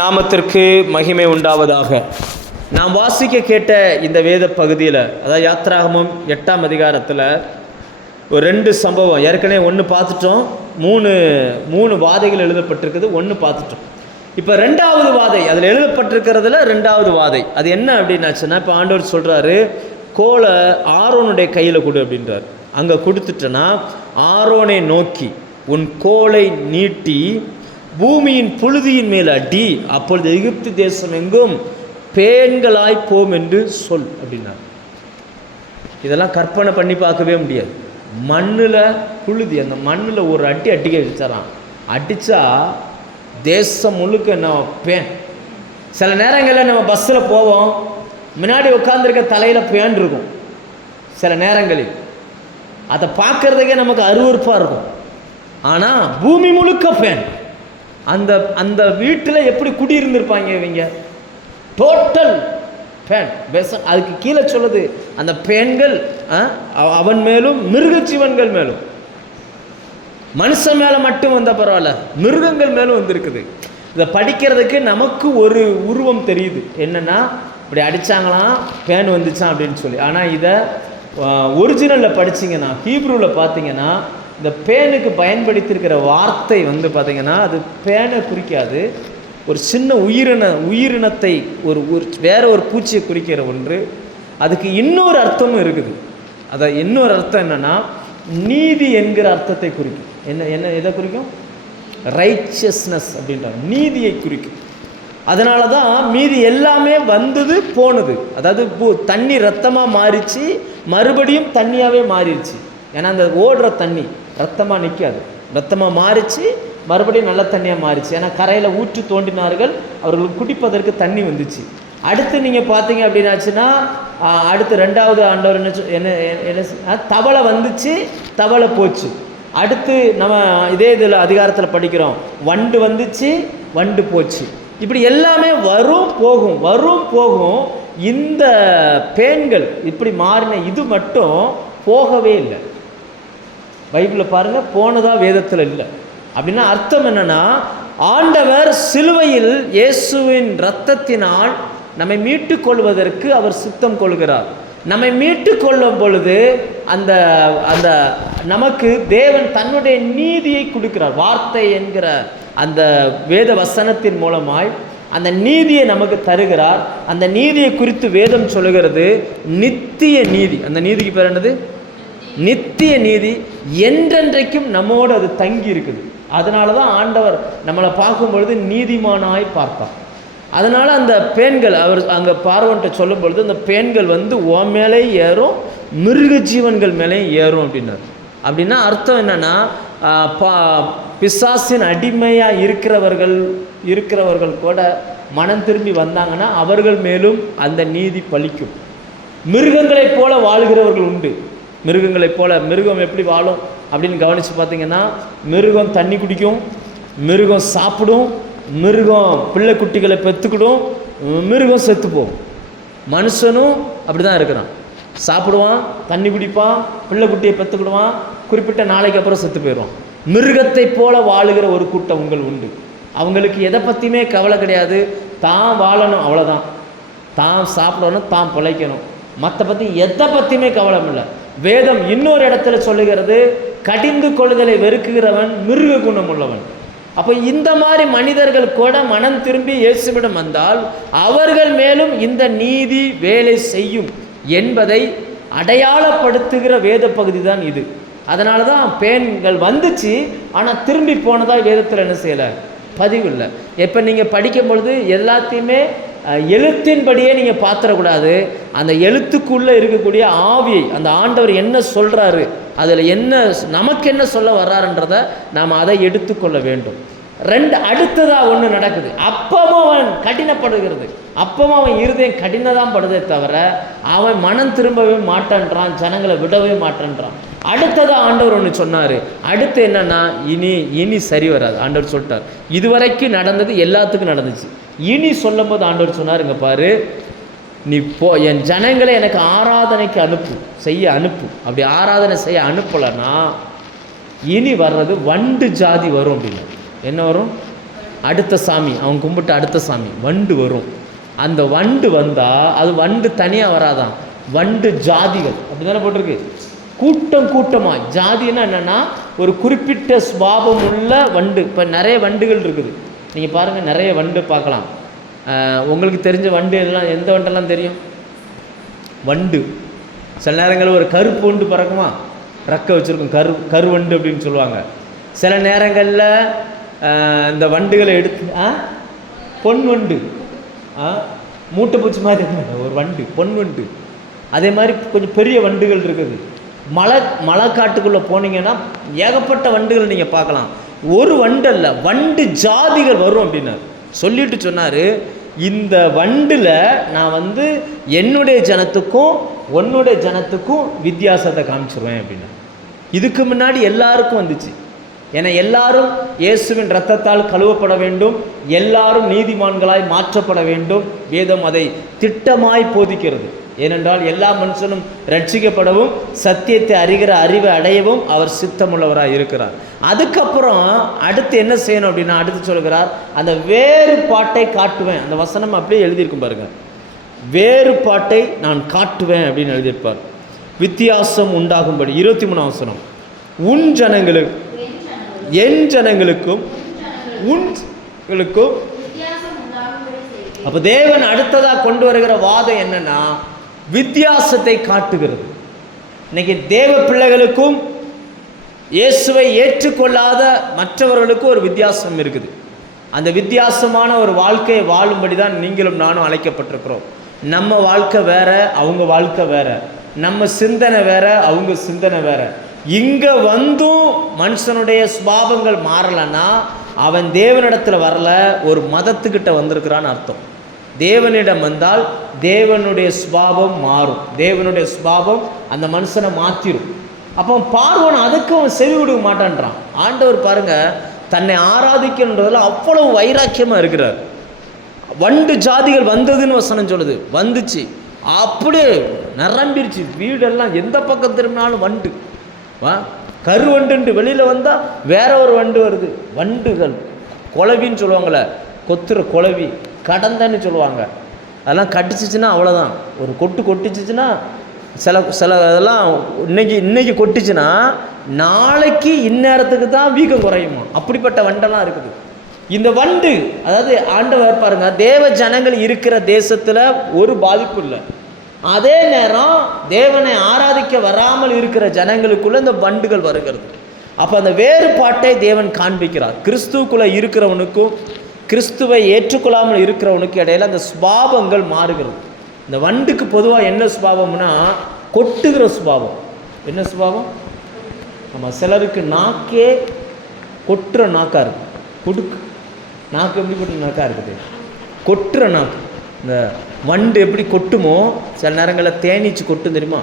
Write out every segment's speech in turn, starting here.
நாமத்திற்கு மகிமை உண்டாவதாக. நாம் வாசிக்க கேட்ட இந்த வேத பகுதியில், அதாவது யாத்ராகமம் 8ஆம் அதிகாரத்தில் ஒரு 2 சம்பவம் ஏற்கனவே ஒன்று பார்த்துட்டோம். மூணு வாதைகள் எழுதப்பட்டிருக்குது, ஒன்று பார்த்துட்டோம். இப்போ 2வது வாதை, அதில் எழுதப்பட்டிருக்கிறதுல 2வது வாதை அது என்ன அப்படின்னாச்சுன்னா, இப்போ ஆண்டவர் சொல்கிறாரு, கோலை ஆரோனுடைய கையில் கொடு அப்படின்றார். அங்கே கொடுத்துட்டேன்னா ஆரோனை நோக்கி உன் கோலை நீட்டி பூமியின் புழுதியின் மேல் அடி, அப்பொழுது எகிப்து தேசம் எங்கும் பேன்களாய் போம் என்று சொல் அப்படின்னார். இதெல்லாம் கற்பனை பண்ணி பார்க்கவே முடியாது. மண்ணில் புழுதி, அந்த மண்ணில் ஒரு அடிக்க வச்சாரான். அடித்தா தேசம் முழுக்க என்ன பேன். சில நேரங்களில் நம்ம பஸ்ஸில் போவோம், முன்னாடி உட்காந்துருக்க தலையில் பேன் இருக்கும். சில நேரங்களில் அதை பார்க்குறதுக்கே நமக்கு அருவருப்பாக இருக்கும். ஆனால் பூமி முழுக்க பேன். அந்த அந்த வீட்டில் எப்படி குடியிருந்திருப்பாங்க இவங்க? Total pan. அதுக்கு கீழே சொல்லுது, அந்த பேன்கள் அவன் மேலும் மிருக ஜீவன்கள் மேலும், மனுஷன் மேலே மட்டும் வந்த பரவாயில்ல, மிருகங்கள் மேலும் வந்திருக்குது. இதை படிக்கிறதுக்கு நமக்கு ஒரு உருவம் தெரியுது, என்னென்னா இப்படி அடித்தாங்களாம் பேன் வந்துச்சான் அப்படின்னு சொல்லி. ஆனால் இதை ஒரிஜினலில் படிச்சிங்கன்னா, ஹீப்ரூவில் பார்த்தீங்கன்னா, இந்த பேனுக்கு பயன்படுத்தியிருக்கிற வார்த்தை வந்து பார்த்திங்கன்னா, அது பேனை குறிக்காது, ஒரு சின்ன உயிரினத்தை வேற ஒரு பூச்சியை குறிக்கிற ஒன்று. அதுக்கு இன்னொரு அர்த்தமும் இருக்குது. அதை இன்னொரு அர்த்தம் என்னென்னா, நீதி என்கிற அர்த்தத்தை குறிக்கும். என்ன எதை குறிக்கும்? ரைச்சியஸ்னஸ் அப்படின்றாங்க, நீதியை குறிக்கும். அதனால தான் மீதி எல்லாமே வந்தது போனது. அதாவது தண்ணி ரத்தமாக மாறிச்சு, மறுபடியும் தண்ணியாகவே மாறிடுச்சு. ஏன்னா அந்த ஓடுற தண்ணி ரத்தமாக நிற்காது, ரத்தமாக மாறிச்சு, மறுபடியும் நல்ல தண்ணியாக மாறிச்சு. ஏன்னா கரையில் ஊற்றி தோண்டினார்கள், அவர்களுக்கு குடிப்பதற்கு தண்ணி வந்துச்சு. அடுத்து நீங்கள் பார்த்தீங்க அப்படின்னாச்சுன்னா, அடுத்து 2வது ஆண்டவர் என்ன தவளை வந்துச்சு, தவளை போச்சு. அடுத்து நம்ம இதே இதில் அதிகாரத்தில் படிக்கிறோம், வண்டு வந்துச்சு, வண்டு போச்சு. இப்படி எல்லாமே வரும் போகும். இந்த பேன்கள் இப்படி மாறின இது மட்டும் போகவே இல்லை. பைபிளில் பாருங்கள், போனதா வேதத்தில் இல்லை. அப்படின்னா அர்த்தம் என்னென்னா, ஆண்டவர் சிலுவையில் இயேசுவின் இரத்தத்தினால் நம்மை மீட்டு கொள்வதற்கு அவர் சித்தம் கொள்கிறார். நம்மை மீட்டு கொள்ளும் பொழுது அந்த அந்த நமக்கு தேவன் தன்னுடைய நீதியை கொடுக்கிறார். வார்த்தை என்கிற அந்த வேத வசனத்தின் மூலமாய் அந்த நீதியை நமக்கு தருகிறார். அந்த நீதியை குறித்து வேதம் சொல்லுகிறது நித்திய நீதி. அந்த நீதிக்கு பேர் என்னது? நித்திய நீதி. என்றென்றைக்கும் நம்மோடு அது தங்கி இருக்குது. அதனால தான் ஆண்டவர் நம்மளை பார்க்கும் பொழுது நீதிமானாய் பார்த்தார். அதனால் அந்த பேன்கள் அவர் அங்கே பார்வன்ட்ட சொல்லும் பொழுது, அந்த பேன்கள் வந்து ஓ மேலே ஏறும், மிருக ஜீவன்கள் மேலே ஏறும் அப்படின்னார். அப்படின்னா அர்த்தம் என்னென்னா, பிசாசின் அடிமையாக இருக்கிறவர்கள் கூட மனம் திரும்பி வந்தாங்கன்னா அவர்கள் மேலும் அந்த நீதி பலிக்கும். மிருகங்களைப் போல வாழ்கிறவர்கள் உண்டு. மிருகங்களைப் போல, மிருகம் எப்படி வாழும் அப்படின்னு கவனித்து பார்த்தீங்கன்னா, மிருகம் தண்ணி குடிக்கும், மிருகம் சாப்பிடும், மிருகம் பிள்ளை குட்டிகளை பெற்றுக்கிடும், மிருகம் செத்து போகும். மனுஷனும் அப்படி தான் இருக்கிறான். சாப்பிடுவான், தண்ணி குடிப்பான், பிள்ளை குட்டியை பெற்றுக்கிடுவான், குறிப்பிட்ட நாளைக்கு அப்புறம் செத்து போயிடுவான். மிருகத்தை போல வாழுகிற ஒரு கூட்டம் உண்டு. அவங்களுக்கு எதை பற்றியுமே கவலை கிடையாது. தான் வாழணும், அவ்வளோதான். தான் சாப்பிடணும், தான் பிழைக்கணும். மற்ற பற்றி எதை பற்றியுமே கவலை இல்லை. வேதம் இன்னொரு இடத்துல சொல்லுகிறது, கடிந்து கொள்ளுதலை வெறுக்குகிறவன் மிருக குணம் உள்ளவன். அப்போ இந்த மாதிரி மனிதர்கள் கூட மனம் திரும்பி இயேசுவிடம் வந்தால் அவர்கள் மேலும் இந்த நீதி வேலை செய்யும் என்பதை அடையாளப்படுத்துகிற வேத பகுதி தான் இது. அதனால தான் பேன்கள் வந்துச்சு, ஆனால் திரும்பி போனதாக வேதத்தில் என்ன செய்யலை, பதிவு இல்லை. எப்போ நீங்கள் படிக்கும் பொழுது எல்லாத்தையுமே எழுத்தின்படியே நீங்கள் பார்த்துடக்கூடாது. அந்த எழுத்துக்குள்ளே இருக்கக்கூடிய ஆவியை, அந்த ஆண்டவர் என்ன சொல்கிறாரு, அதில் என்ன நமக்கு என்ன சொல்ல வர்றாருன்றதை நாம் அதை எடுத்துக்கொள்ள வேண்டும். அடுத்ததாக ஒன்று நடக்குது. அப்பவும் அவன் கடினப்படுகிறது, அப்பவும் அவன் இருதயம் கடினதான் படுதே தவிர அவன் மனம் திரும்பவே மாட்டேன்றான், ஜனங்களை விடவே மாட்டேன்றான். அடுத்ததாக ஆண்டவர் ஒன்று சொன்னார். அடுத்து என்னன்னா, இனி சரி வராது. ஆண்டவர் சொல்லிட்டார், இதுவரைக்கும் நடந்தது எல்லாத்துக்கும் நடந்துச்சு. இனி சொல்லும் போது ஆண்டவர் சொன்னார், இங்கே பாரு, நீ என் ஜனங்களை எனக்கு ஆராதனைக்கு அனுப்பு. அப்படி ஆராதனை செய்ய அனுப்பலைன்னா இனி வர்றது வண்டு ஜாதி வரும் அப்படின்னு. என்ன வரும்? அடுத்த சாமி, அவன் கும்பிட்ட அடுத்த சாமி வண்டு வரும். அந்த வண்டு வந்தால் அது வண்டு தனியாக வராதான், வண்டு ஜாதிகள் அப்படி தானே போட்டிருக்கு, கூட்டம் கூட்டமாக. ஜாதின்னா என்னென்னா ஒரு குறிப்பிட்ட சுபாவம் உள்ள வண்டு. இப்போ நிறைய வண்டுகள் இருக்குது, நீங்கள் பாருங்கள், நிறைய வண்டு பார்க்கலாம். உங்களுக்கு தெரிஞ்ச வண்டு எல்லாம் எந்த வண்டெல்லாம் தெரியும்? வண்டு சில நேரங்களில் ஒரு கருப்பு வண்டு பறக்குமா, ரெக்க வச்சுருக்கும், கருவண்டு அப்படின்னு சொல்லுவாங்க. சில நேரங்களில் இந்த வண்டுகளை எடுத்து பொன் வண்டு, மூட்டை பூச்சி மாதிரி ஒரு வண்டு பொன் வண்டு. அதே மாதிரி கொஞ்சம் பெரிய வண்டுகள் இருக்குது. மலை காட்டுக்குள்ளே போனீங்கன்னா ஏகப்பட்ட வண்டுகள் நீங்கள் பார்க்கலாம். ஒரு வண்டு அல்ல, வண்டு ஜாதிகள் வரும் அப்படின்னு சொல்லிட்டு சொன்னார். இந்த வண்டில் நான் என்னுடைய ஜனத்துக்கும் உன்னுடைய ஜனத்துக்கும் வித்தியாசத்தை காமிச்சிருவேன் அப்படின்னா. இதுக்கு முன்னாடி எல்லாருக்கும் வந்துச்சு. ஏன்னா எல்லாரும் இயேசுவின் இரத்தத்தால் கழுவப்பட வேண்டும், எல்லாரும் நீதிமான்களாய் மாற்றப்பட வேண்டும். வேதம் அதை திட்டமாய் போதிக்கிறது. ஏனென்றால் எல்லா மனுஷனும் ரட்சிக்கப்படவும் சத்தியத்தை அறிகிற அறிவை அடையவும் அவர் சித்தமுள்ளவராக இருக்கிறார். அதுக்கப்புறம் அடுத்து என்ன செய்யணும் அப்படின்னா, அடுத்து சொல்கிறார், அந்த வேறுபாட்டை காட்டுவேன். அந்த வசனம் அப்படியே எழுதியிருக்கும் பாருங்க, வேறுபாட்டை நான் காட்டுவேன் அப்படின்னு எழுதியிருப்பார். வித்தியாசம் உண்டாகும்படி 23ஆம் வசனம், உன் ஜனங்களுக்கு என் ஜனங்களுக்கும் உங்களுக்கும். அப்போ தேவன் அடுத்ததாக கொண்டு வருகிற வாதம் என்னன்னா, வித்தியாசத்தை காட்டுகிறது. இன்னைக்கு தேவ பிள்ளைகளுக்கும் இயேசுவை ஏற்றுக்கொள்ளாத மற்றவர்களுக்கும் ஒரு வித்தியாசம் இருக்குது. அந்த வித்தியாசமான ஒரு வாழ்க்கையை வாழும்படி தான் நீங்களும் நானும் அழைக்கப்பட்டிருக்கிறோம். நம்ம வாழ்க்கை வேற, அவங்க வாழ்க்கை வேற, நம்ம சிந்தனை வேற, அவங்க சிந்தனை வேற. இங்கே வந்தும் மனுஷனுடைய சுபாவங்கள் மாறலைன்னா அவன் தேவனிடத்தில் வரல, ஒரு மதத்துக்கிட்ட வந்திருக்கிறான்னு அர்த்தம். தேவனிடம் வந்தால் தேவனுடைய சுபாவம் மாறும், தேவனுடைய சுபாவம் அந்த மனுஷனை மாற்றிடும். அப்போ பார்வோன் அதுக்கு அவன் செவி கொடுக்க மாட்டான்றான். ஆண்டவர் பாருங்க, தன்னை ஆராதிக்கின்றதில் அவ்வளவு வைராக்கியமாக இருக்கிறார். வண்டு ஜாதிகள் வந்ததுன்னு வசனம் சொல்லுது, வந்துச்சு, அப்படியே நிரம்பிருச்சு வீடெல்லாம். எந்த பக்கம் திரும்பினாலும் வண்டு, கருவண்டு. வெளியில் வந்தால் வேற ஒரு வண்டு வருது. வண்டுகள் குளவின்னு சொல்லுவாங்களே, கொத்துற குளவி, கடந்தன்னு சொல்லுவாங்க. அதெல்லாம் கட்டிச்சிச்சுன்னா அவ்வளோதான். ஒரு கொட்டிச்சிச்சுன்னா சில இதெல்லாம் இன்னைக்கு கொட்டிச்சுன்னா நாளைக்கு இந்நேரத்துக்கு தான் வீக்கம் குறையுமா, அப்படிப்பட்ட வண்டெல்லாம் இருக்குது. இந்த வண்டு, அதாவது ஆண்டவர் பாருங்க, தேவ ஜனங்கள் இருக்கிற தேசத்தில் ஒரு பாதிப்பு இல்லை. அதே நேரம் தேவனை ஆராதிக்க வராமல் இருக்கிற ஜனங்களுக்குள்ள இந்த வண்டுகள் வருகிறது. அப்போ அந்த வேறுபாட்டை தேவன் காண்பிக்கிறார். கிறிஸ்துவுக்குள்ளே இருக்கிறவனுக்கும் கிறிஸ்துவை ஏற்றுக்கொள்ளாமல் இருக்கிறவனுக்கு இடையில அந்த சுபாவங்கள் மாறுகிறது. இந்த வண்டுக்கு பொதுவாக என்ன சுபாவம்னா, கொட்டுகிற சுபாவம். என்ன சுபாவம்? ஆமாம், சிலருக்கு நாக்கே கொட்டுற நாக்காக இருக்கு. கொடுக்கு நாக்கு எப்படிப்பட்ட நாக்காக இருக்குது? கொட்டுற நாக்கு. இந்த வண்டு எப்படி கொட்டுமோ, சில நேரங்களில் தேனீச்சு கொட்டும் தெரியுமா,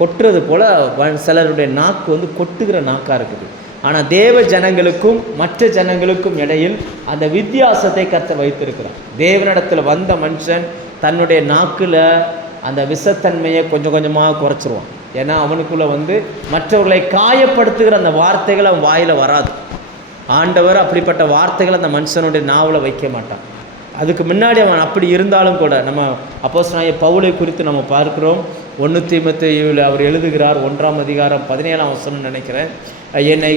கொட்டுறது போல் சிலருடைய நாக்கு கொட்டுகிற நாக்காக இருக்குது. ஆனால் தேவ ஜனங்களுக்கும் மற்ற ஜனங்களுக்கும் இடையில் அந்த வித்தியாசத்தை கர்த்தர் வைத்திருக்கிறார். தேவனிடத்தில் வந்த மனுஷன் தன்னுடைய நாக்கில் அந்த விஷத்தன்மையை கொஞ்சம் கொஞ்சமாக குறைச்சிருவான். ஏன்னா அவனுக்குள்ளே மற்றவர்களை காயப்படுத்துகிற அந்த வார்த்தைகள் அவன் வாயில் வராது. ஆண்டவர் அப்படிப்பட்ட வார்த்தைகளை அந்த மனுஷனுடைய நாவில் வைக்க மாட்டான். அதுக்கு முன்னாடி அவன் அப்படி இருந்தாலும் கூட, நம்ம அப்போஸ்தலனாகிய பவுலை குறித்து நம்ம பார்க்கிறோம். 1 தீமோத்தேயுவில் அவர் எழுதுகிறார், 1ஆம் அதிகாரம் 17ஆம் வசனம் நினைக்கிறேன், என்னை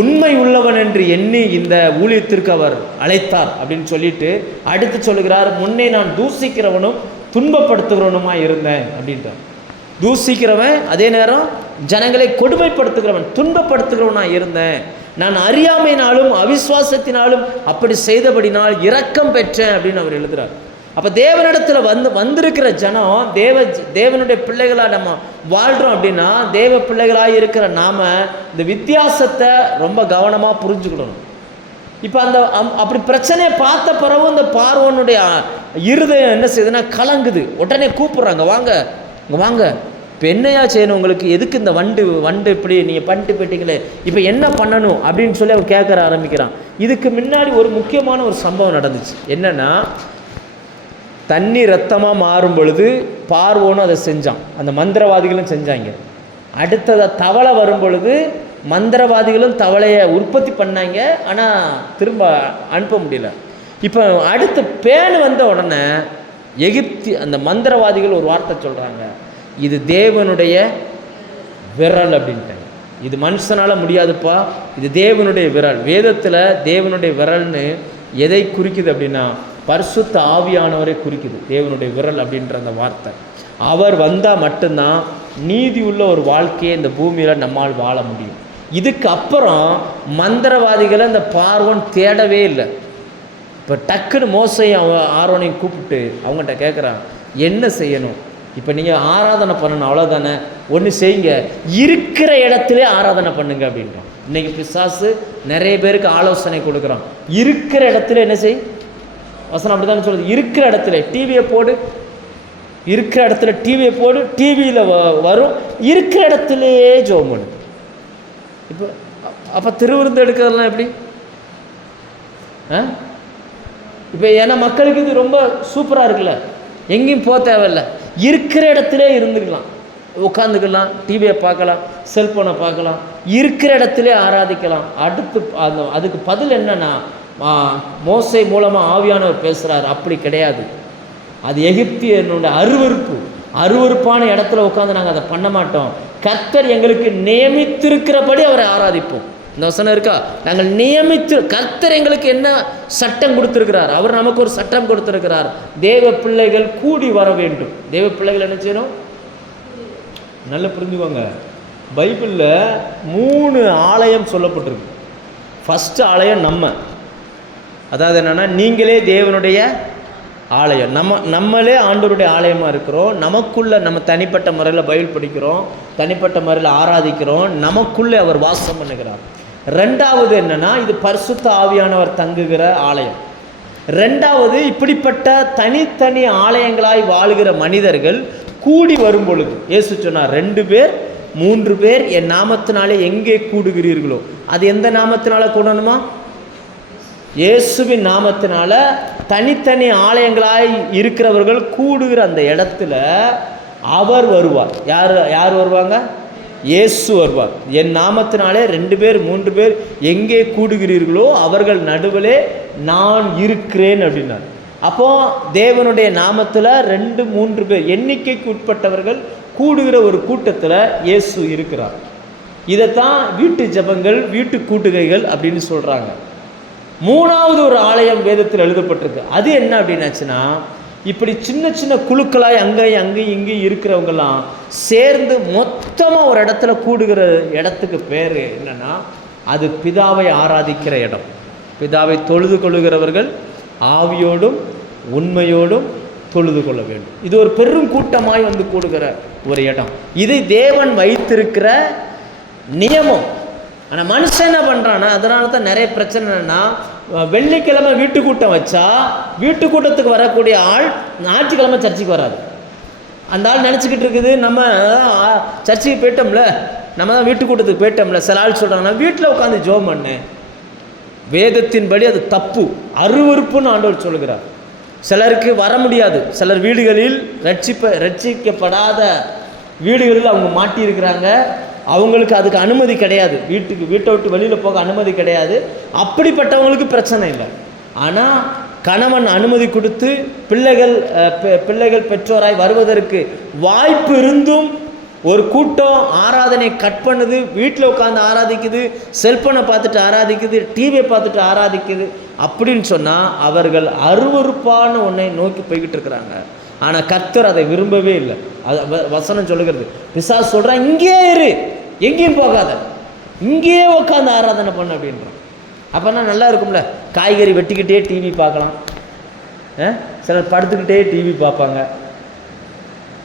உண்மை உள்ளவன் என்று எண்ணி இந்த ஊழியத்திற்கு அவர் அழைத்தார் அப்படின்னு சொல்லிட்டு அடுத்து சொல்லுகிறார், முன்னே நான் தூசிக்கிறவனும் துன்பப்படுத்துகிறவனுமாக இருந்தேன் அப்படின்றார். தூசிக்கிறவன், அதே நேரம் ஜனங்களை கொடுமைப்படுத்துகிறவன், துன்பப்படுத்துகிறவனாக இருந்தேன். நான் அறியாமையினாலும் அவிசுவாசத்தினாலும் அப்படி செய்தபடினால் இரக்கம் பெற்றேன் அப்படின்னு அவர் எழுதுகிறார். அப்போ தேவனிடத்தில் வந்திருக்கிற ஜனம் தேவனுடைய பிள்ளைகளாக நம்ம வாழ்கிறோம் அப்படின்னா, தேவ பிள்ளைகளாக இருக்கிற நாம் இந்த வித்தியாசத்தை ரொம்ப கவனமாக புரிஞ்சுக்கிடணும். இப்போ அப்படி பிரச்சனையை பார்த்த பிறகு இந்த பார்வோனுடைய இருதயம் என்ன செய்யுதுன்னா கலங்குது. உடனே கூப்பிட்றாங்க, வாங்க இங்கே வாங்க, இப்போ என்னையா செய்யணும் உங்களுக்கு, எதுக்கு இந்த வண்டு இப்படி நீங்கள் பண்ணிட்டு போயிட்டீங்களே, இப்போ என்ன பண்ணணும் அப்படின்னு சொல்லி அவர் கேட்குற ஆரம்பிக்கிறான். இதுக்கு முன்னாடி ஒரு முக்கியமான ஒரு சம்பவம் நடந்துச்சு. என்னென்னா, தண்ணி ரத்தமாக மாறும் பொழுது பார்வோனும் அதை செஞ்சான், அந்த மந்திரவாதிகளும் செஞ்சாங்க. அடுத்ததை தவளை வரும் பொழுது மந்திரவாதிகளும் தவளையை உற்பத்தி பண்ணாங்க, ஆனால் திரும்ப அனுப்ப முடியல. இப்போ அடுத்து பேன் வந்த உடனே அந்த மந்திரவாதிகள் ஒரு வார்த்தை சொல்கிறாங்க, இது தேவனுடைய விரல் அப்படின்ட்டாங்க. இது மனுஷனால் முடியாதுப்பா, இது தேவனுடைய விரல். வேதத்தில் தேவனுடைய விரல்னு எதை குறிக்குது அப்படின்னா பரிசுத்த ஆவியானவரை குறிக்குது. தேவனுடைய விரல் அப்படின்ற அந்த வார்த்தை. அவர் வந்தால் மட்டும்தான் நீதி உள்ள ஒரு வாழ்க்கையை இந்த பூமியில் நம்மால் வாழ முடியும். இதுக்கு அப்புறம் மந்திரவாதிகளை அந்த பார்வோன் தேடவே இல்லை. இப்போ டக்குன்னு மோசையும் ஆரோனையும் கூப்பிட்டு அவங்ககிட்ட கேட்குறான், என்ன செய்யணும்? இப்போ நீங்கள் ஆராதனை பண்ணணும், அவ்வளோதானே, ஒன்று செய்யுங்க, இருக்கிற இடத்துல ஆராதனை பண்ணுங்க அப்படின்றான். இன்றைக்கி பிசாசு நிறைய பேருக்கு ஆலோசனை கொடுக்குறான். இருக்கிற இடத்துல என்ன செய், வசனம் அப்படி தானே சொல்லுது, இருக்கிற இடத்துல டிவியை போடு, இருக்கிற இடத்துல டிவியை போடு, டிவியில் வரும், இருக்கிற இடத்துலையே ஜெபம் பண்ணு. இப்போ அப்போ திருவிருந்து எடுக்கிறதெல்லாம் எப்படி? இப்போ ஏன்னா மக்களுக்கு இது ரொம்ப சூப்பராக இருக்குல்ல, எங்கேயும் போக தேவையில்லை, இருக்கிற இடத்துல இருந்துக்கலாம், உட்காந்துக்கலாம், டிவியை பார்க்கலாம், செல்ஃபோனை பார்க்கலாம், இருக்கிற இடத்துல ஆராதிக்கலாம். அடுத்து அதுக்கு பதில் என்னன்னா, மோசை மூலமாக ஆவியானவர் பேசுகிறார். அப்படி கிடையாது, அது எகிப்தியனுடைய அருவருப்பான இடத்துல உட்காந்து நாங்கள் அதை பண்ண மாட்டோம். கர்த்தர் எங்களுக்கு நியமித்திருக்கிறபடி அவரை ஆராதிப்போம். இந்த வசனம் இருக்கா? நாங்கள் கர்த்தர் எங்களுக்கு என்ன சட்டம் கொடுத்திருக்கிறார்? அவர் நமக்கு ஒரு சட்டம் கொடுத்திருக்கிறார். தேவ பிள்ளைகள் கூடி வர வேண்டும். தேவ பிள்ளைகள் என்ன செய்யணும்? நல்லா புரிஞ்சுக்கோங்க. பைபிளில் 3 ஆலயம் சொல்லப்பட்டிருக்கு. ஃபஸ்ட்டு ஆலயம் அதாவது என்னன்னா, நீங்களே தேவனுடைய ஆலயம். நம்மளே ஆண்டவருடைய ஆலயமாக இருக்கிறோம். நமக்குள்ள நம்ம தனிப்பட்ட முறையில் பைபிள் படிக்கிறோம், தனிப்பட்ட முறையில் ஆராதிக்கிறோம், நமக்குள்ளே அவர் வாசம் பண்ணுகிறார். ரெண்டாவது என்னன்னா, இது பரிசுத்த ஆவியானவர் தங்குகிற ஆலயம். ரெண்டாவது, இப்படிப்பட்ட தனித்தனி ஆலயங்களாய் வாழுகிற மனிதர்கள் கூடி வரும் பொழுது, இயேசு சொன்னார், 2 பேர் 3 பேர் என் நாமத்தினாலே எங்கே கூடுகிறீர்களோ, அது எந்த நாமத்தினால கூடணுமா? இயேசுவின் நாமத்தினால. தனித்தனி ஆலயங்களாய் இருக்கிறவர்கள் கூடுகிற அந்த இடத்துல அவர் வருவார். யார் வருவாங்க? இயேசு வருவார். என் நாமத்தினாலே 2 பேர் 3 பேர் எங்கே கூடுகிறீர்களோ அவர்கள் நடுவிலே நான் இருக்கிறேன் அப்படின்னார். அப்போ தேவனுடைய நாமத்தில் 2 3 பேர் எண்ணிக்கைக்கு உட்பட்டவர்கள் கூடுகிற ஒரு கூட்டத்தில் இயேசு இருக்கிறார். இதைத்தான் வீட்டு ஜபங்கள், வீட்டு கூட்டுகைகள் அப்படின்னு சொல்கிறாங்க. 3வது ஒரு ஆலயம் வேதத்தில் எழுதப்பட்டிருக்கு. அது என்ன அப்படின்னாச்சுன்னா, இப்படி சின்ன சின்ன குழுக்களாய் அங்கேயும் இங்கேயும் இருக்கிறவங்கெல்லாம் சேர்ந்து மொத்தமாக ஒரு இடத்துல கூடுகிற இடத்துக்கு பேர் என்னன்னா, அது பிதாவை ஆராதிக்கிற இடம். பிதாவை தொழுது கொள்ளுகிறவர்கள் ஆவியோடும் உண்மையோடும் தொழுது கொள்ள வேண்டும். இது ஒரு பெரும் கூட்டமாய் வந்து கூடுகிற ஒரு இடம். இது தேவன் வைத்திருக்கிற நியமம். ஆனால் மனுஷன் என்ன பண்ணுறான்னா, அதனால தான் நிறைய பிரச்சனைனா, வெள்ளிக்கிழமை வீட்டு கூட்டம் வச்சா வீட்டு கூட்டத்துக்கு வரக்கூடிய ஆள் ஞாயிற்றுக்கிழமை சர்ச்சுக்கு வராது. அந்த ஆள் நினச்சிக்கிட்டு இருக்குது, நம்ம சர்ச்சுக்கு போயிட்டோம்ல, நம்ம தான் வீட்டு கூட்டத்துக்கு போயிட்டோம்ல. சில ஆள் சொல்கிறாங்கன்னா, வீட்டில் உட்காந்து ஜெபம் பண்ணேன். வேதத்தின்படி அது தப்பு, அருவருப்புன்னு ஆண்டவர் சொல்லுகிறார். சிலருக்கு வர முடியாது. சிலர் வீடுகளில் ரட்சிக்கப்படாத வீடுகளில் அவங்க மாட்டியிருக்கிறாங்க. அவங்களுக்கு அதுக்கு அனுமதி கிடையாது. வீட்டை விட்டு வெளியில் போக அனுமதி கிடையாது. அப்படிப்பட்டவங்களுக்கு பிரச்சனை இல்லை. ஆனால் கணவன் அனுமதி கொடுத்து பிள்ளைகள் பெற்றோராய் வருவதற்கு வாய்ப்பு இருந்தும் ஒரு கூட்டம் ஆராதனை கட் பண்ணுது, வீட்டில் உட்காந்து ஆராதிக்குது, செல்ஃபோனை பார்த்துட்டு ஆராதிக்குது, டிவியை பார்த்துட்டு ஆராதிக்குது அப்படின்னு சொன்னால் அவர்கள் அருவருப்பான ஒன்றை நோக்கி போய்கிட்டு இருக்கிறாங்க. ஆனால் கர்த்தர் அதை விரும்பவே இல்லை. அது வசனம் சொல்லுகிறது. பிசாசு சொல்கிறான், இங்கே இரு, எங்கேயும் போகாத, இங்கேயே உட்காந்து ஆராதனை பண்ண அப்படின்றான். அப்போனா நல்லா இருக்கும்ல. காய்கறி வெட்டிக்கிட்டே டிவி பார்க்கலாம், சிலர் படுத்துக்கிட்டே டிவி பார்ப்பாங்க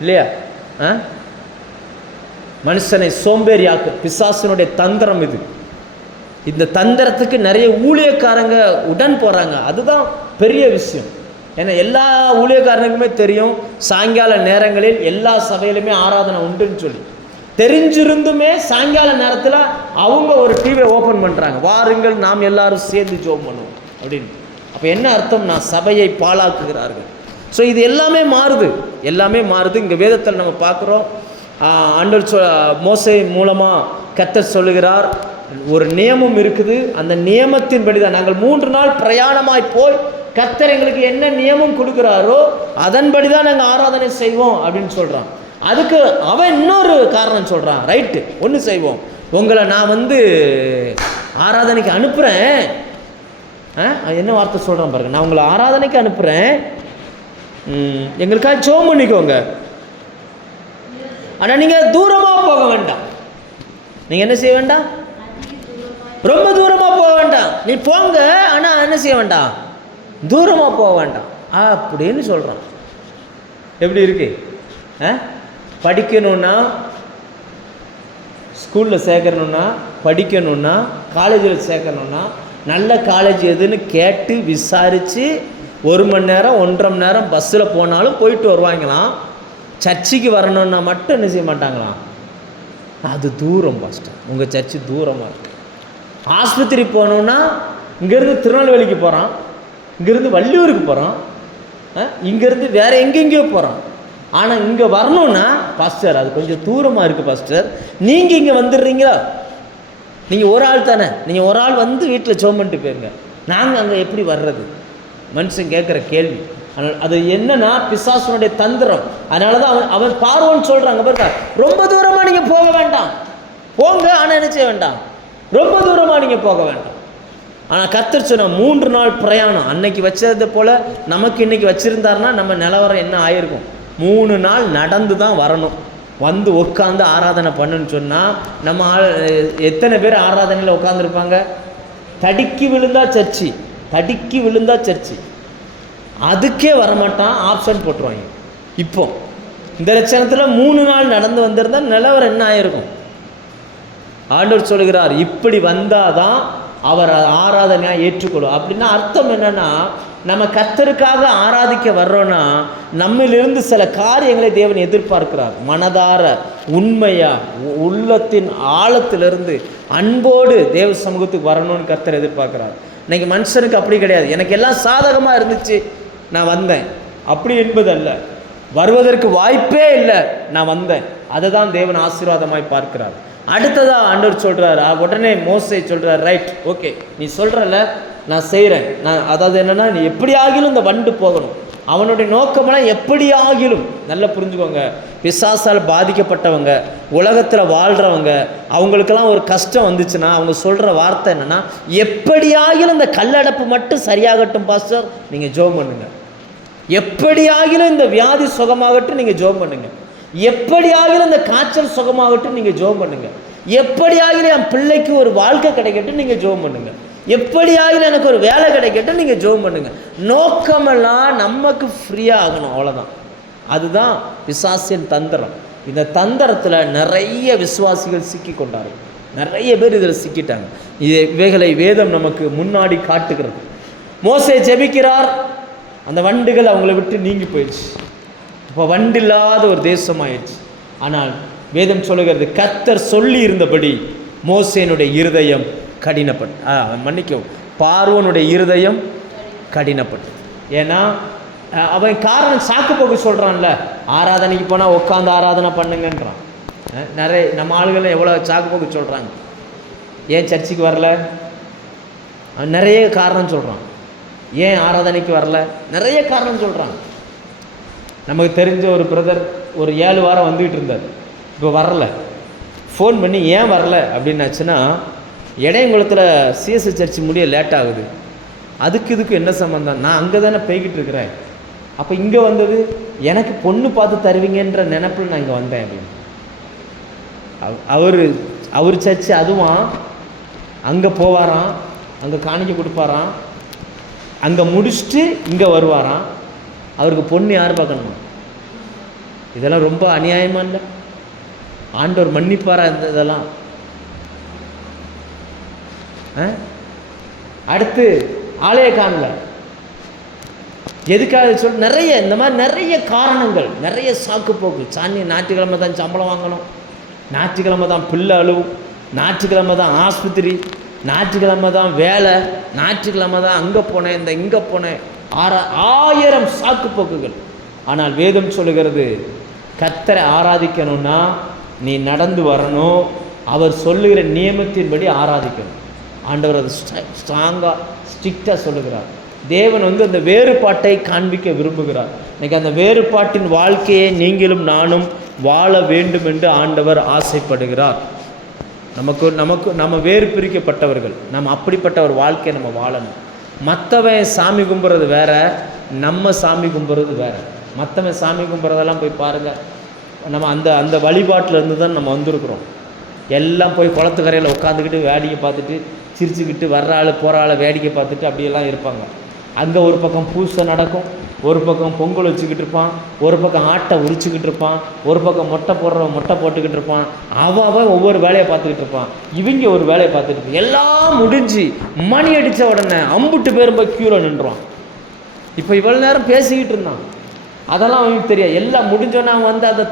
இல்லையா? மனுஷனை சோம்பேறியாக்கு பிசாசினுடைய தந்திரம் இது. இந்த தந்திரத்துக்கு நிறைய ஊழியக்காரங்க உடன் போகிறாங்க. அதுதான் பெரிய விஷயம். ஏன்னா எல்லா ஊழியக்காரனுக்குமே தெரியும், சாயங்கால நேரங்களில் எல்லா சபையிலுமே ஆராதனை உண்டுன்னு சொல்லி தெரிஞ்சிருந்துமே சாயங்கால நேரத்தில் அவங்க ஒரு டிவியை ஓப்பன் பண்ணுறாங்க, வாருங்கள் நாம் எல்லாரும் சேர்ந்து ஜெபம் பண்ணுவோம் அப்படின்னு. அப்போ என்ன அர்த்தம்? நான் சபையை பாழாக்குகிறார்கள். ஸோ இது எல்லாமே மாறுது. இங்கே வேதத்தில் நம்ம பார்க்குறோம். ஆண்டவர் மோசே மூலமாக கர்த்தர் சொல்லுகிறார், ஒரு நியமம் இருக்குது, அந்த நியமத்தின்படி தான் நாங்கள் 3 நாள் பிரயாணமாய் போய் கர்த்தர் எங்களுக்கு என்ன நியமம் கொடுக்குறாரோ அதன்படி தான் நாங்கள் ஆராதனை செய்வோம் அப்படின்னு சொல்கிறான். அதுக்கு அவன் இன்னொரு காரணம் சொல்கிறான். ரைட்டு, ஒன்று செய்வோம், உங்களை நான் ஆராதனைக்கு அனுப்புகிறேன். என்ன வார்த்தை சொல்கிறான் பாருங்க, நான் உங்களை ஆராதனைக்கு அனுப்புகிறேன், எங்களுக்காக ஜெபம் பண்ணிக்கோங்க. ஆனால் நீங்கள் தூரமாக போக வேண்டாம். நீங்கள் என்ன செய்ய வேண்டாம்? ரொம்ப தூரமாக போக வேண்டாம். நீ போங்க, ஆனால் என்ன செய்ய வேண்டாம்? தூரமாக போக வேண்டாம் அப்படின்னு சொல்கிறான். எப்படி இருக்கு? படிக்கணுன்னா, ஸ்கூலில் சேர்க்கணுன்னா, படிக்கணுன்னா, காலேஜில் சேர்க்கணுன்னா, நல்ல காலேஜ் எதுன்னு கேட்டு விசாரித்து 1 மணி நேரம் 1.5 மணி நேரம் பஸ்ஸில் போனாலும் போயிட்டு வருவாங்களாம். சர்ச்சுக்கு வரணுன்னா மட்டும் என்ன செய்ய மாட்டாங்களாம்? அது தூரம் பாஸ்டர், உங்கள் சர்ச்சு தூரமாக இருக்குது. ஆஸ்பத்திரி போகணுன்னா இங்கேருந்து திருநெல்வேலிக்கு போகிறான், இங்கேருந்து வள்ளியூருக்கு போகிறான், இங்கேருந்து வேறு எங்கெங்கேயோ போகிறான். ஆனால் இங்கே வரணுன்னா பாஸ்டர் அது கொஞ்சம் தூரமாக இருக்குது பாஸ்டர், நீங்கள் இங்கே வந்துடுறீங்களா? நீங்கள் ஒரு ஆள் தானே, நீங்கள் ஒரு ஆள் வந்து வீட்டில் ஜெபம் பண்ணிட்டு போயிருங்க, நாங்கள் அங்கே எப்படி வர்றது? மனுஷன் கேட்குற கேள்வி. அதனால் அது என்னன்னா பிசாசுனுடைய தந்திரம். அதனால தான் அவன் பார்வோன்னு சொல்கிறாங்க பாருங்க, ரொம்ப தூரமாக நீங்கள் போக வேண்டாம், போங்க, ஆனால் என்ன செய்ய வேண்டாம்? ரொம்ப தூரமாக நீங்கள் போக வேண்டாம். ஆனால் கர்த்தர் சொன்ன 3 நாள் பிரயாணம் அன்னைக்கு வச்சது போல் நமக்கு இன்றைக்கி வச்சுருந்தாருன்னா நம்ம நிலவரம் என்ன ஆகிருக்கும்? 3 நாள் நடந்து தான் வரணும். வந்து உட்காந்து ஆராதனை பண்ணுன்னு சொன்னால் நம்ம எத்தனை பேர் ஆராதனையில் உட்காந்துருப்பாங்க? தடுக்கி விழுந்தா சர்ச்சு, தடுக்கி விழுந்தா சர்ச்சு, அதுக்கே வரமாட்டான், ஆப்ஷன் போட்டுருவாங்க. இப்போ இந்த லட்சணத்தில் 3 நாள் நடந்து வந்திருந்தால் நிலவரம் என்ன ஆகிருக்கும்? ஆண்டவர் சொல்கிறார், இப்படி வந்தாதான் அவர் ஆராதனையாக ஏற்றுக்கொள்ளும். அப்படின்னா அர்த்தம் என்னன்னா, நம்ம கர்த்தருக்காக ஆராதிக்க வர்றோன்னா நம்மிலிருந்து சில காரியங்களை தேவன் எதிர்பார்க்கிறார். மனதார உண்மையா உள்ளத்தின் ஆழத்திலிருந்து அன்போடு தேவ சமூகத்துக்கு வரணும்னு கர்த்தர் எதிர்பார்க்கிறார். இன்னைக்கு மனுஷனுக்கு அப்படி கிடையாது. எனக்கு எல்லாம் சாதகமாக இருந்துச்சு நான் வந்தேன் அப்படி என்பது அல்ல, வருவதற்கு வாய்ப்பே இல்லை நான் வந்தேன், அதை தான் தேவன் ஆசீர்வாதமாய் பார்க்கிறார். அடுத்ததா ஆண்டவர் சொல்கிறார், உடனே மோசே சொல்கிறார், ரைட் ஓகே நீ சொல்கிறல்ல நான் செய்கிறேன். அதாவது என்னென்னா, நீ எப்படி ஆகிலும் இந்த வண்டு போகணும். அவனுடைய நோக்கமெல்லாம் எப்படி ஆகிலும், நல்லா புரிஞ்சுக்கோங்க, பிசாசால் பாதிக்கப்பட்டவங்க உலகத்தில் வாழ்கிறவங்க அவங்களுக்கெல்லாம் ஒரு கஷ்டம் வந்துச்சுன்னா அவங்க சொல்கிற வார்த்தை என்னென்னா, எப்படி ஆகிலும் இந்த கல்லடப்பு மட்டும் சரியாகட்டும் பாஸ்டர், நீங்கள் ஜெபம் பண்ணுங்க. எப்படி ஆகிலும் இந்த வியாதி சுகமாகட்டும், நீங்கள் ஜெபம் பண்ணுங்க. எப்படி ஆகிலும் இந்த காய்ச்சல் சுகமாகட்டும், நீங்கள் ஜெபம் பண்ணுங்க. எப்படி ஆகிலும் என் பிள்ளைக்கு ஒரு வாழ்க்கை கிடைக்கட்டும், நீங்கள் ஜெபம் பண்ணுங்க. எப்படி ஆகிலும் எனக்கு ஒரு வேலை கிடைக்கட்டும், நீங்கள் ஜெபம் பண்ணுங்க. நோக்கமெல்லாம் நமக்கு ஃப்ரீயாக ஆகணும், அவ்வளோதான். அதுதான் பிசாசின் தந்திரம். இந்த தந்திரத்தில் நிறைய விசுவாசிகள் சிக்கி கொண்டார்கள், நிறைய பேர் இதில் சிக்கிட்டாங்க. இவைகளை வேதம் நமக்கு முன்னாடி காட்டுகிறது. மோசே ஜெபிக்கிறார், அந்த வண்டுகள் அவங்கள விட்டு நீங்கி போயிடுச்சு. இப்போ வண்டு இல்லாத ஒரு தேசமாயிடுச்சு. ஆனால் வேதம் சொல்லுகிறது, கர்த்தர் சொல்லி இருந்தபடி மோசேனுடைய இருதயம் மன்னிக்கவும் பார்வோனுடைய இருதயம் கடினப்பட்டது. ஏன்னா அவன் காரணம் சாக்கு போக்கு சொல்கிறான்ல, ஆராதனைக்கு போனால் உட்காந்து ஆராதனை பண்ணுங்கன்றான். நிறைய நம்ம ஆளுகளை எவ்வளோ சாக்கு போக்கு சொல்கிறாங்க. ஏன் சர்ச்சுக்கு வரல? நிறைய காரணம் சொல்கிறான். ஏன் ஆராதனைக்கு வரல? நிறைய காரணம் சொல்கிறாங்க. நமக்கு தெரிஞ்ச ஒரு பிரதர் ஒரு 7 வாரம் வந்துக்கிட்டு இருந்தார், இப்போ வரல. ஃபோன் பண்ணி ஏன் வரல அப்படின்னாச்சுன்னா, இடையங்குளத்தில் சிஎஸ்ஐ சர்ச்சு முடிய லேட் ஆகுது, அதுக்கு இதுக்கு என்ன சம்மந்தம், நான் அங்கே தானே போய்கிட்டு இருக்கிறேன், அப்போ இங்கே வந்தது எனக்கு பொண்ணு பார்த்து தருவீங்கன்ற நினைப்பில் நான் இங்கே வந்தேன் அப்படின்னு. அவர் சர்ச்சு அதுவும் அங்கே போவாராம், அங்கே காணிக்க கொடுப்பாராம், அங்கே முடிச்சுட்டு இங்கே வருவாராம். அவருக்கு பொண்ணு யார் பார்க்கணுமா? இதெல்லாம் ரொம்ப அநியாயமா இல்லை? ஆண்டவர் மன்னிப்பாரா இதெல்லாம்? அடுத்து ஆலய காணல, எதுக்காக சொல்? நிறைய இந்த மாதிரி நிறைய காரணங்கள், நிறைய சாக்கு போக்கு. ஞாயிற்றுக்கிழமை தான் சம்பளம் வாங்கணும், ஞாயிற்றுக்கிழமை தான் பிள்ளை அழுவும், ஞாயிற்றுக்கிழமை தான் ஆஸ்பத்திரி, ஞாயிற்றுக்கிழமை தான் வேலை, ஞாயிற்றுக்கிழமை தான் அங்கே போனேன் இந்த இங்கே போனேன், 1000 சாக்கு போக்குகள். ஆனால் வேதம் சொல்லுகிறது, கர்த்தரை ஆராதிக்கணும்னா நீ நடந்து வரணும், அவர் சொல்லுகிற நியமத்தின்படி ஆராதிக்கணும். ஆண்டவர் அது ஸ்ட்ரிக்டாக சொல்லுகிறார். தேவன் அந்த வேறுபாட்டை காண்பிக்க விரும்புகிறார். இன்றைக்கி அந்த வேறுபாட்டின் வாழ்க்கையை நீங்களும் நானும் வாழ வேண்டும் என்று ஆண்டவர் ஆசைப்படுகிறார். நம்ம வேறு பிரிக்கப்பட்டவர்கள், நம்ம அப்படிப்பட்ட ஒரு வாழ்க்கையை நம்ம வாழணும். மற்றவன் சாமி கும்பிட்றது வேற, நம்ம சாமி கும்பிட்றது வேற. மற்றவன் சாமி கும்பிட்றதெல்லாம் போய் பாருங்கள். நம்ம அந்த வழிபாட்டிலேருந்து தான் நம்ம வந்திருக்கிறோம். எல்லாம் போய் குளத்துக்கரையில் உட்காந்துக்கிட்டு வேடிக்கை பார்த்துட்டு சிரிச்சுக்கிட்டு வர்ற ஆள் போகிற ஆளை வேடிக்கை பார்த்துட்டு அப்படியெல்லாம் இருப்பாங்க. அங்கே ஒரு பக்கம் பூசை நடக்கும், ஒரு பக்கம் பொங்கல் வச்சுக்கிட்டு இருப்பான், ஒரு பக்கம் ஆட்டை உரிச்சுக்கிட்டு இருப்பான், ஒரு பக்கம் மொட்டை போட்டுக்கிட்டு இருப்பான். அவன் ஒவ்வொரு வேலையை பார்த்துக்கிட்டு இருப்பான், இவங்க ஒரு வேலையை பார்த்துட்டு இருப்பான். எல்லாம் முடிஞ்சு மணி அடித்த உடனே அம்புட்டு பேரும் போய் க்யூவில் நின்றுவான். இப்போ இவ்வளோ நேரம் பேசிக்கிட்டு இருந்தான், அதெல்லாம் அவனுக்கு தெரியாது. எல்லாம் முடிஞ்சோன்னா அவன் அந்த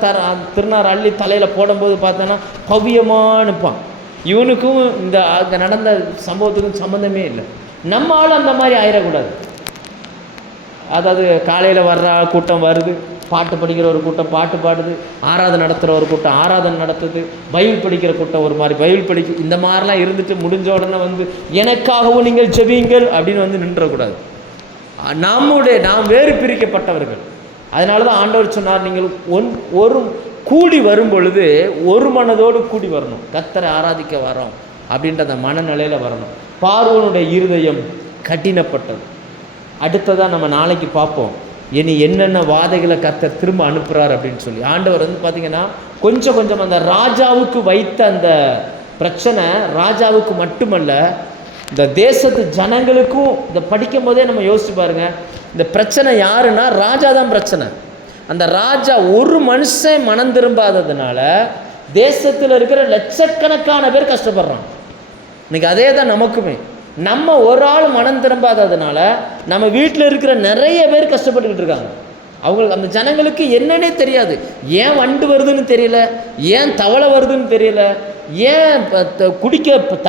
திருநார் அள்ளி தலையில் போடும்போது பார்த்தோன்னா பவ்யமாக நிற்பான். இவனுக்கும் இந்த அங்கே நடந்த சம்பவத்துக்கும் சம்மந்தமே இல்லை. நம்ம ஆள் அந்த மாதிரி ஆயிடக்கூடாது. அதாவது காலையில் வர்ற கூட்டம் வருது, பாட்டு படிக்கிற ஒரு கூட்டம் பாட்டு பாடுது, ஆராதனை நடத்துகிற ஒரு கூட்டம் ஆராதனை நடத்துது, பைபிள் படிக்கிற கூட்டம் ஒரு மாதிரி பைபிள் படிக்க, இந்த மாதிரிலாம் இருந்துட்டு முடிஞ்ச உடனே எனக்காகவும் நீங்கள் ஜெபியுங்கள் அப்படின்னு நின்றக்கூடாது. நாம் வேறு பிரிக்கப்பட்டவர்கள். அதனால தான் ஆண்டவர் சொன்னார், நீங்கள் ஒரு கூடி வரும் பொழுது ஒரு மனதோடு கூடி வரணும். கர்த்தரை ஆராதிக்க வரோம் அப்படின்ற அந்த மனநிலையில் வரணும். பார்வோனுடைய இருதயம் கடினப்பட்டது. அடுத்ததாக நம்ம நாளைக்கு பார்ப்போம் இனி என்னென்ன வாதைகளை கர்த்தர் திரும்ப அனுப்புகிறார் அப்படின்னு சொல்லி. ஆண்டவர் பார்த்திங்கன்னா கொஞ்சம் கொஞ்சம் அந்த ராஜாவுக்கு வைத்த அந்த பிரச்சனை ராஜாவுக்கு மட்டுமல்ல, இந்த தேசத்து ஜனங்களுக்கும். இந்த படிக்கும் போதே நம்ம யோசிச்சு பாருங்கள், இந்த பிரச்சனை யாருன்னா ராஜா தான் பிரச்சனை. அந்த ராஜா ஒரு மனுஷன் மனம் திரும்பாததுனால தேசத்தில் இருக்கிற லட்சக்கணக்கான பேர் கஷ்டப்படுறான். இன்னைக்கு அதே தான் நமக்குமே. நம்ம ஒரு ஆள் மனம் திரும்பாததுனால நம்ம வீட்டில் இருக்கிற நிறைய பேர் கஷ்டப்பட்டுக்கிட்டு இருக்காங்க. அவங்களுக்கு அந்த ஜனங்களுக்கு என்னன்னே தெரியாது. ஏன் வண்டு வருதுன்னு தெரியல, ஏன் தவளை வருதுன்னு தெரியல, ஏன் குடிக்க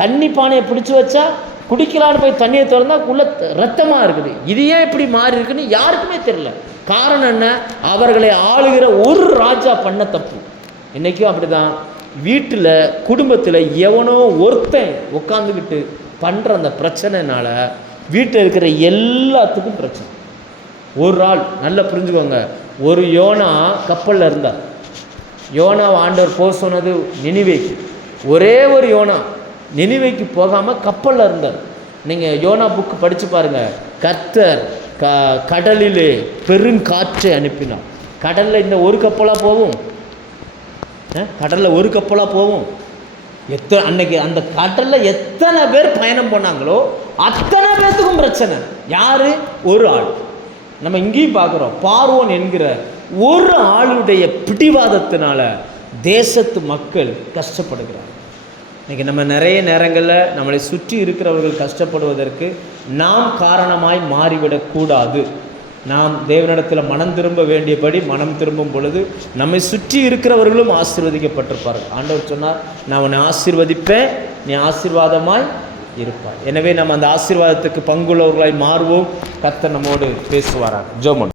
தண்ணி பானையை பிடிச்சி வச்சா குடிக்கலான்னு போய் தண்ணியை திறந்தா உள்ள ரத்தமாக இருக்குது. இது ஏன் இப்படி மாறி இருக்குன்னு யாருக்குமே தெரியல. காரணம் என்ன? அவர்களை ஆளுகிற ஒரு ராஜா பண்ண தப்பு. இன்றைக்கும் அப்படி தான். வீட்டில் குடும்பத்தில் எவனோ ஒருத்தன் உட்காந்துக்கிட்டு பண்ணுற அந்த பிரச்சனைனால வீட்டில் இருக்கிற எல்லாத்துக்கும் பிரச்சனை. ஒரு ஆள் நல்லா புரிஞ்சுக்கோங்க, ஒரு யோனா கப்பலில் இருந்தார். யோனாவை ஆண்டவர் போக சொன்னது நினிவேக்கு. ஒரே ஒரு யோனா நினிவேக்கு போகாமல் கப்பலில் இருந்தார். நீங்கள் யோனா புக்கு படித்து பாருங்கள். கர்த்தர் கடலிலே பெருங்காற்றை அனுப்பினார். கடலில் இந்த ஒரு கப்பலாக போகும், கடலில் ஒரு கப்பலாக போகும். அன்னைக்கு அந்த கடலில் எத்தனை பேர் பயணம் பண்ணாங்களோ அத்தனை பேர்த்துக்கும் பிரச்சனை. யார்? ஒரு ஆள். நம்ம இங்கேயும் பார்க்குறோம், பார்வோன் என்கிற ஒரு ஆளுடைய பிடிவாதத்தினால தேசத்து மக்கள் கஷ்டப்படுகிறார். இன்றைக்கி நம்ம நிறைய நேரங்களில் நம்மளை சுற்றி இருக்கிறவர்கள் கஷ்டப்படுவதற்கு நாம் காரணமாய் மாறிவிடக்கூடாது. நாம் தேவனிடத்தில் மனம் திரும்ப வேண்டியபடி மனம் திரும்பும் பொழுது நம்மை சுற்றி இருக்கிறவர்களும் ஆசீர்வதிக்கப்பட்டிருப்பார்கள். ஆண்டவர் சொன்னார், நான் உன்னை ஆசீர்வதிப்பேன், நீ ஆசீர்வாதமாய் இருப்பார். எனவே நம்ம அந்த ஆசீர்வாதத்துக்கு பங்குள்ளவர்களாய் மாறுவோம். கர்த்தர் நம்மோடு பேசுவாராக. ஜெபம்.